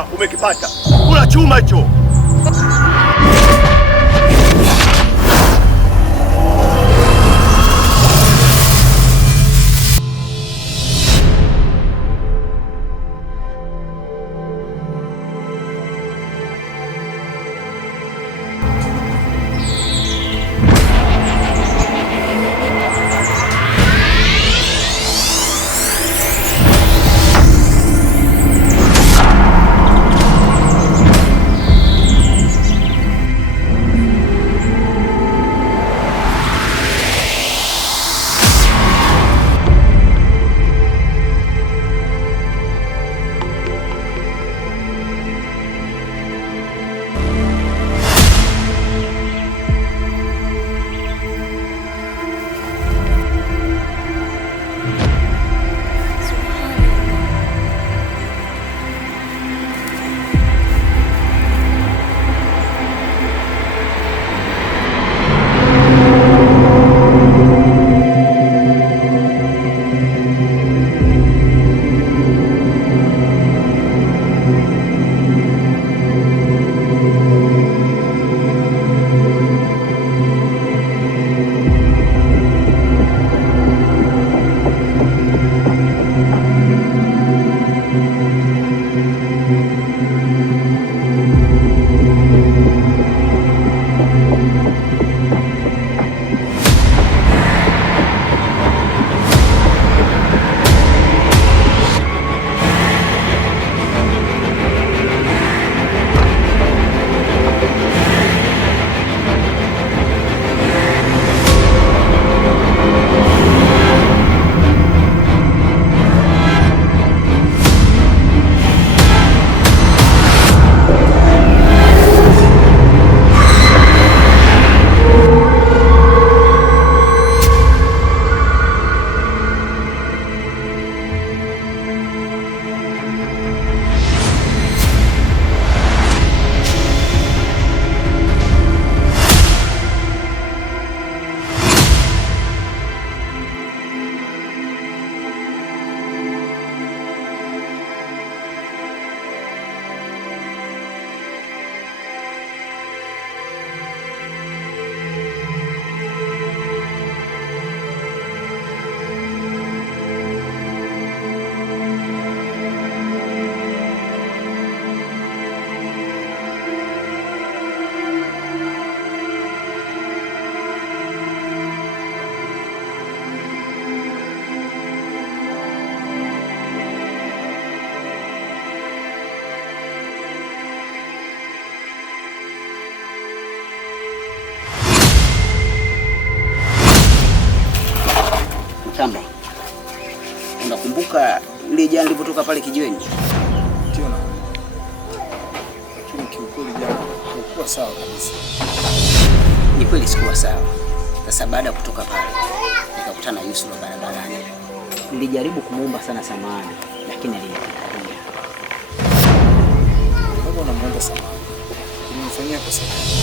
ulichokitafuta umekipata. Kula chuma hicho. Tamba, unakumbuka ile jana nilipotoka pale kijiweni? Ndio na. Lakini kiukweli jana hakuwa sawa kabisa. Ni kweli sikuwa sawa. Sasa baada ya kutoka pale nikakutana na Yusuf barabarani. Nilijaribu kumuomba sana samahani, lakini alinikataa. Mbona unamuomba samahani? Unamfanyia kosa gani?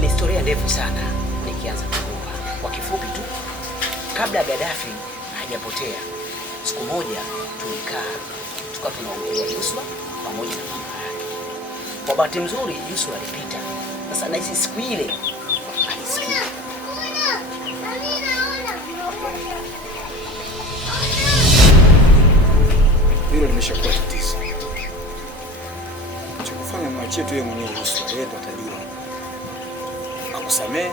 Ni historia ndefu sana nikianza kukumbuka. Kwa kifupi tu, kabla Gaddafi hajapotea, siku moja tulikaa tukawa tunaongelea Yusuf pamoja na mama yake. Kwa bahati nzuri Yusuf alipita. Sasa nahisi siku ile alisikia. hilo limeshakuwa tatizo. Cha kufanya mwachie tu yeye mwenyewe Yusuf, yeye ndo atajua akusamehe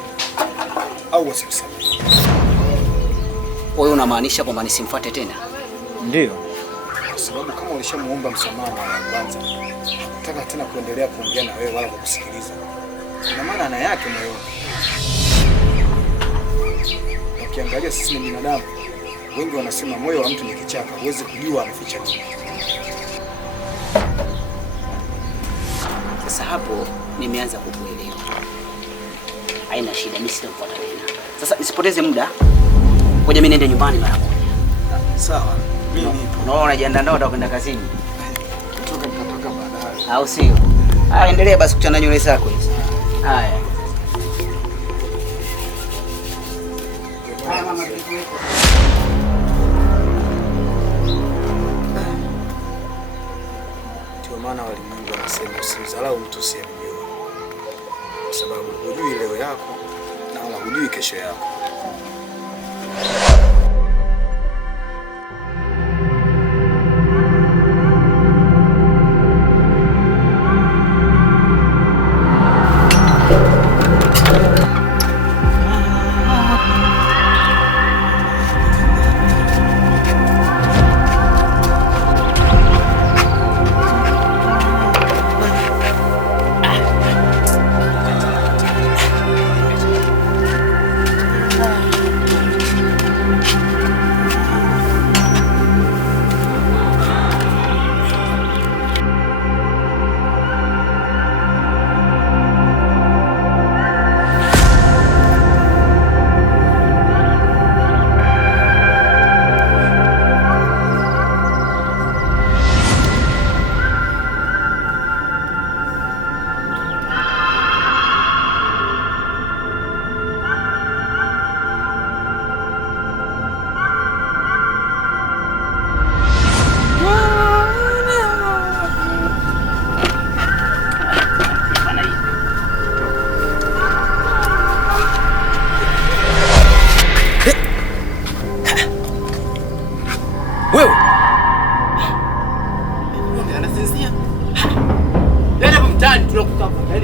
au asikusamehe. Wewe unamaanisha kwamba nisimfuate tena? Ndio. Kwa sababu kama ulishamuomba msamaha mara ya kwanza, nataka tena kuendelea kuongea na wewe wala kukusikiliza. Ina maana ana yake moyoni. Ukiangalia sisi ni binadamu. Wengi wanasema moyo wa mtu ni kichaka, huwezi kujua ameficha nini. Sasa hapo nimeanza kukuelewa. Haina shida, mimi sitamfuata tena. Sasa nisipoteze muda. Ngoja mimi niende nyumbani mara moja. Sawa. Mimi nipo. Unaona unajiandaa ndio utakwenda kazini. Nitatoka baadaye. Au sio? Haya, endelea basi kuchana nywele zako hizo. Haya. Haya mama, maana walimwengu wanasema usimdharau mtu usiyemjua, kwa sababu hujui leo yako na wala hujui kesho yako.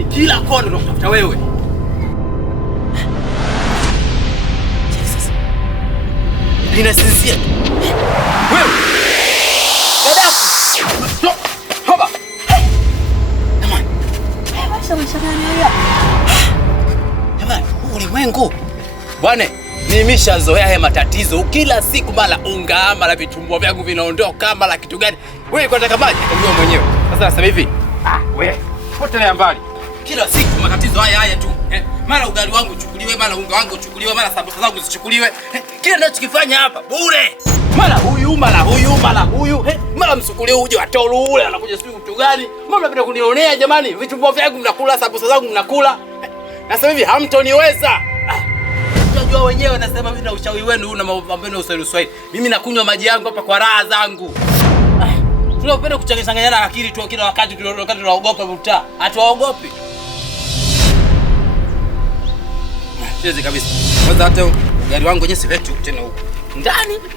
Kila kona tunakutafuta wewe. Linasinzia. Wewe. Gaddafi. Stop. Toba. Jamani. Washa mashagani haya. Jamani, ulimwengu. Bwana, nimeshazoea haya matatizo. Kila siku mara unga, mara vitumbua vyangu vinaondoka, mara kitu gani. Wewe unataka maji? Ndio mwenyewe. Sasa nasema hivi. Wewe. Potelea mbali. Kila siku matatizo haya tu. Mara ugali wangu uchukuliwe, mara unga wangu uchukuliwe, mara sambusa zangu zichukuliwe. Kila ninachokifanya hapa bure. Mara huyu, mara huyu, mara huyu. Mara msukulie uje watolu ule anakuja sijui mtu gani. Mbona mnapenda kunionea jamani? Vitumbua vyangu mnakula, sambusa zangu mnakula. Nasema hivi hamtoniweza. Unajua wenyewe nasema hivi na ushauri wenu huu na mambo yenu Uswahili. Mimi nakunywa maji yangu hapa kwa raha zangu. Tunapenda kuchanganyana akili tu kila wakati tunaogopa mtaa. Hatuogopi. Shenzi kabisa. Kwanza hata gari wangu wenyewe sileti tena huko.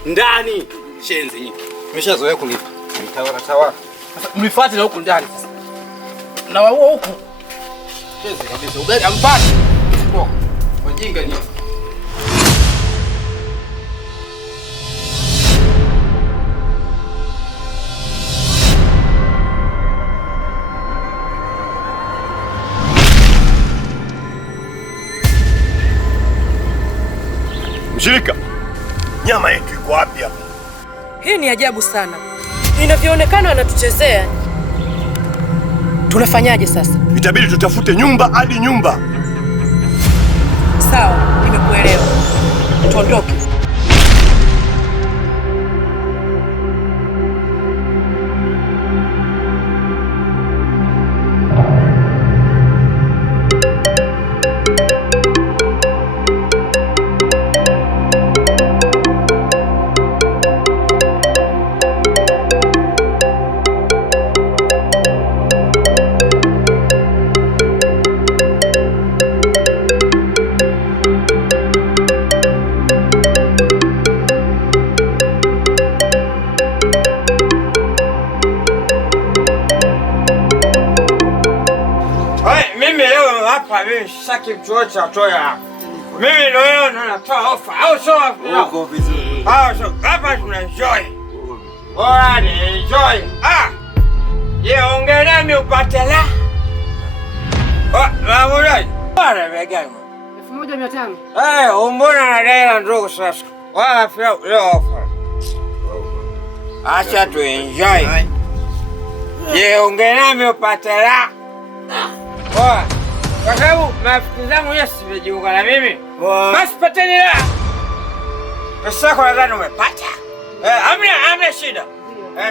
Ndani. Shenzi nyingi. Nimeshazoea kulipa. Nitawala. Sasa mnifuate na huko ndani sasa. Na wao huko. Shenzi kabisa. Ugali ampati. Poa. Wajinga ni. Mshirika, nyama yetu iko wapi hapa? Hii ni ajabu sana. Inavyoonekana anatuchezea. Tunafanyaje sasa? Itabidi tutafute nyumba hadi nyumba. Sawa, nimekuelewa. Tuondoke. Saki mchocha toya. Mimi leo natoa ofa. Au sio? Uko vizuri. Hapa tuna enjoy. Bora ni enjoy. Je, ongea nami upate la. Mamulai. Bora begani. 1500. Umbona na dai ndogo sasa. Wala leo ofa. Acha tu enjoy. Je, ongea nami upate la. Kwa sababu marafiki zangu yeye simejiunga na mimi. Basi pateni la. Pesa yako nadhani umepata. Hamna shida.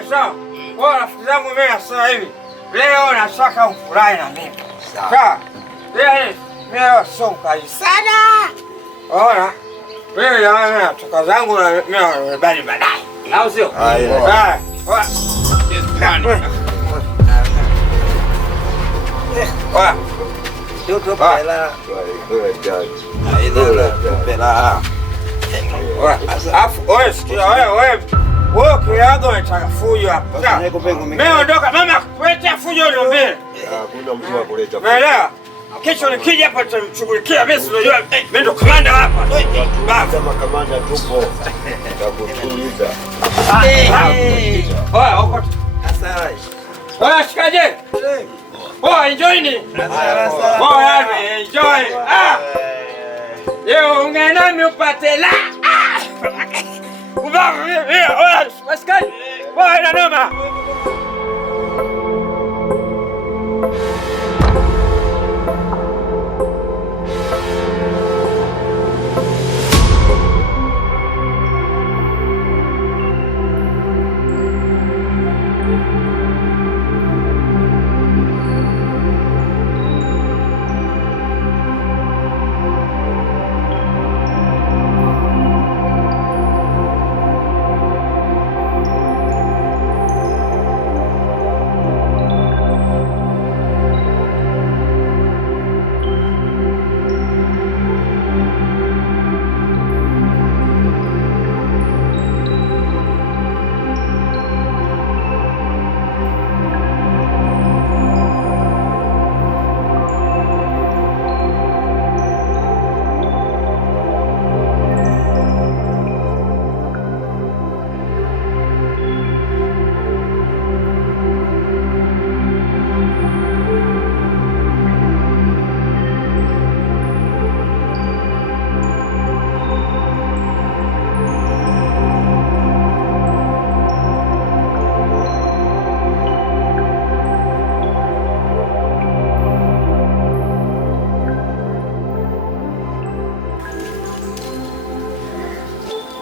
Sawa. Kwa rafiki zangu mimi nasema hivi. Leo nataka ufurahi na mimi. Sawa. Leo sio kali sana. Ona. Wewe jamani natoka zangu na mimi bali baadaye. Au sio? Wa. Ndio pela. Pela. Wa, afu wewe sikia wewe. Wewe kiago unataka fujo hapa. Mimi ondoka mama, kuleta fujo niombe. Hakuna mtu wa kuleta fujo. Unaelewa? Kesho nikija hapa tutamshughulikia mimi unajua mimi ndo kamanda hapa. Kama kamanda tupo. Tutakutuliza. Oya, okota. Asante. Oya, shikaje. Oya, enjoy ni. Oya, enjoy. Leo ungana nami upate la. Oya, shikaje. Oya, ina noma.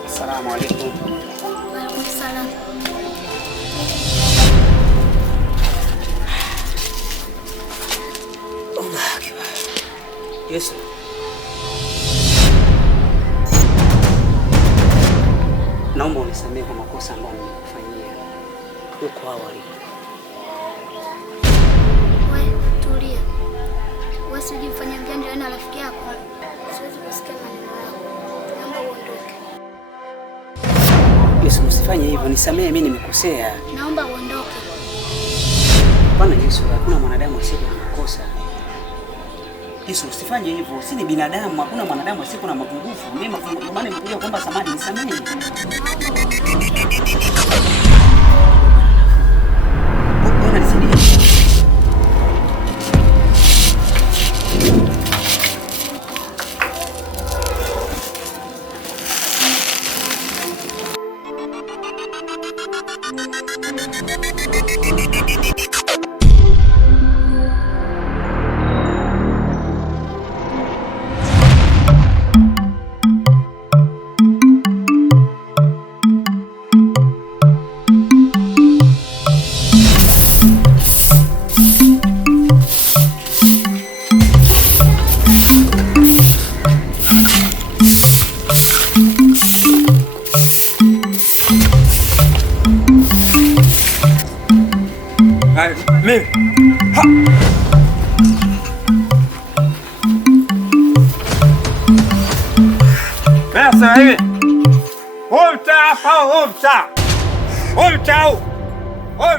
Assalamu alaikum. Wa alaikum salam. Allahu Akbar. Yesu. Naomba unisamehe kwa makosa ambayo nimekufanyia huko awali. Wewe tulia. Wewe usijifanye mjanja na rafiki yako. Siwezi kusikia maneno yako. Naomba uondoke. Yesu, usifanye hivyo. Nisamehe, mimi nimekosea. Naomba uondoke. Bwana Yesu, hakuna mwanadamu asiye na makosa. Yesu, usifanye hivyo. Si ni binadamu, hakuna mwanadamu asiye na mapungufu. Mimi mapungufu maana nimekuja kuomba samahani, nisamehe. Bwana nisaidie. Mimi. Ha. Sasa hivi.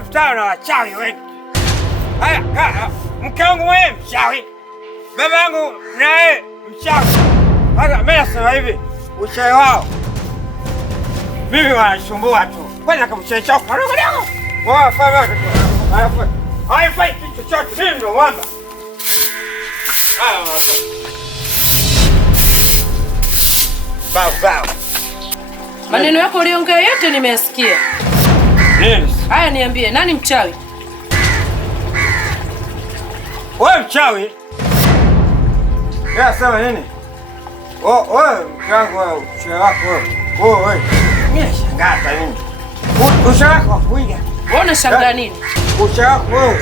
Mtaa na wachawi wengi. Haya, mke wangu wewe mchawi. Baba yangu naye mchawi. Sasa mimi nasema hivi, uchawi wao mimi wanasumbua tu. Kwani akamchawi chao kadogo dogo. Wao fanya haifai kitu chochote, mimi ndo mwamba. Baba. Maneno yako uliongea yote nimeyasikia. Nini? Haya, niambie, nani mchawi? Wewe mchawi? Sema nini? Wewe mchango wewe, uchawi wako wewe. Wewe. Mimi nashangaa nini? Uchawi wako kuiga. Wewe unashangaa nini? Uchawi wako wewe.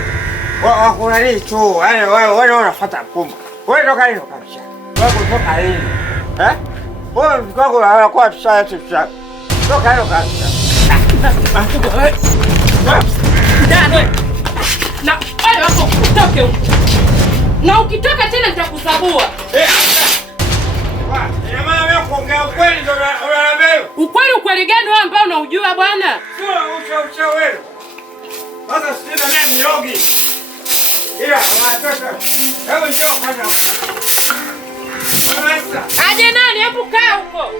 Kuna nini tu? Yaani wewe unafuata kumba. Wewe toka hiyo kabisa. Wewe kutoka hiyo. Wewe mchango unakuwa mchawi tu. Toka hiyo kabisa. Ndani. Na wale wako kutoke huko. Na ukitoka tena nitakusabua. Ina maana wewe kuongea ukweli ndio unaniambia? Ukweli gani wewe ambao unaujua bwana? Sio wewe. Sasa sikiza mimi niogi. Ila wanataka. Hebu njoo kwanza. Aje nani? Hebu kaa huko.